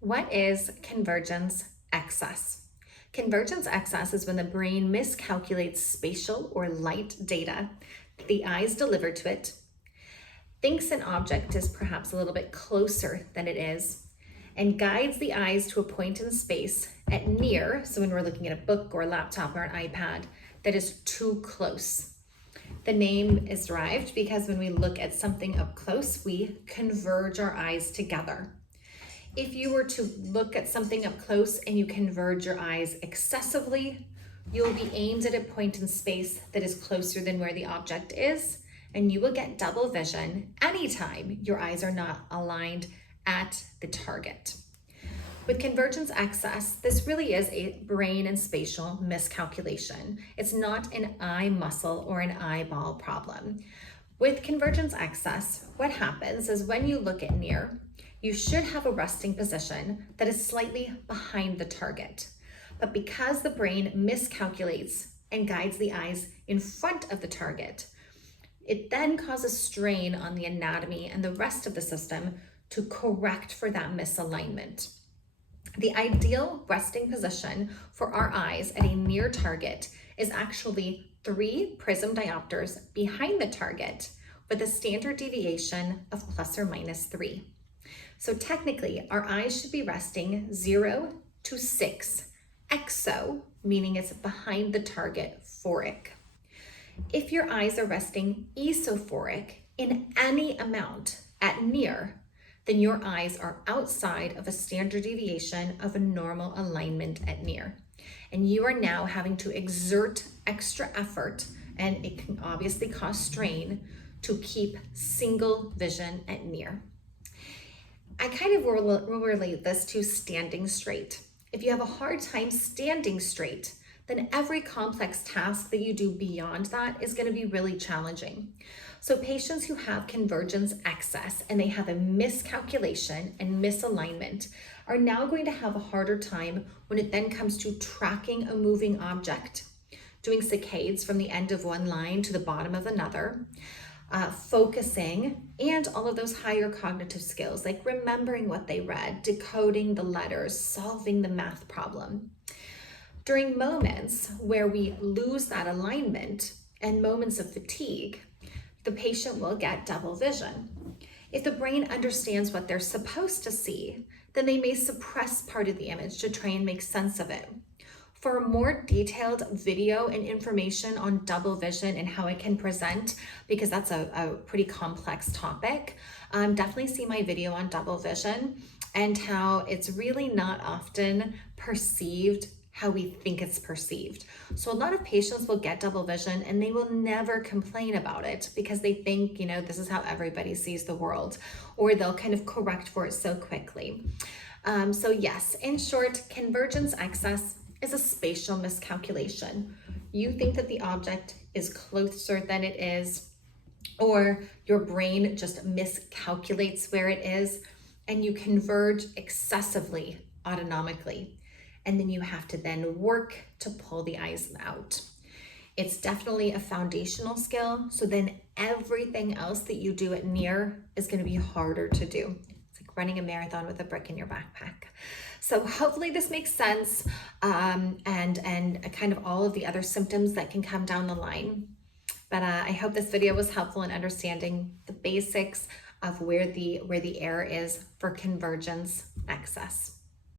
What is convergence excess? Convergence excess is when the brain miscalculates spatial or light data that the eyes deliver to it, thinks an object is perhaps a little bit closer than it is, and guides the eyes to a point in space at near, so when we're looking at a book or a laptop or an iPad, that is too close. The name is derived because when we look at something up close, we converge our eyes together. If you were to look at something up close and you converge your eyes excessively, you'll be aimed at a point in space that is closer than where the object is, and you will get double vision anytime your eyes are not aligned at the target. With convergence excess, this really is a brain and spatial miscalculation. It's not an eye muscle or an eyeball problem. With convergence excess, what happens is when you look at near, you should have a resting position that is slightly behind the target. But because the brain miscalculates and guides the eyes in front of the target, it then causes strain on the anatomy and the rest of the system to correct for that misalignment. The ideal resting position for our eyes at a near target is actually 3 prism diopters behind the target with a standard deviation of plus or minus 3. So technically, our eyes should be resting 0 to 6 exo, meaning it's behind the target phoric. If your eyes are resting esophoric in any amount at near, then your eyes are outside of a standard deviation of a normal alignment at near. And you are now having to exert extra effort, and it can obviously cause strain, to keep single vision at near. I kind of will relate this to standing straight. If you have a hard time standing straight, then every complex task that you do beyond that is going to be really challenging. So patients who have convergence excess and they have a miscalculation and misalignment are now going to have a harder time when it then comes to tracking a moving object, doing saccades from the end of one line to the bottom of another, focusing, and all of those higher cognitive skills like remembering what they read, decoding the letters, solving the math problem. During moments where we lose that alignment and moments of fatigue, the patient will get double vision. If the brain understands what they're supposed to see, then they may suppress part of the image to try and make sense of it. For a more detailed video and information on double vision and how it can present, because that's a pretty complex topic, definitely see my video on double vision and how it's really not often perceived how we think it's perceived. So a lot of patients will get double vision and they will never complain about it because they think, this is how everybody sees the world, or they'll kind of correct for it so quickly. So yes, in short, convergence excess is a spatial miscalculation. You think that the object is closer than it is, or your brain just miscalculates where it is, and you converge excessively autonomically. And then you have to then work to pull the eyes out. It's definitely a foundational skill, so then everything else that you do at near is going to be harder to do. It's like running a marathon with a brick in your backpack. So hopefully this makes sense, and kind of all of the other symptoms that can come down the line. But I hope this video was helpful in understanding the basics of where the error is for convergence excess.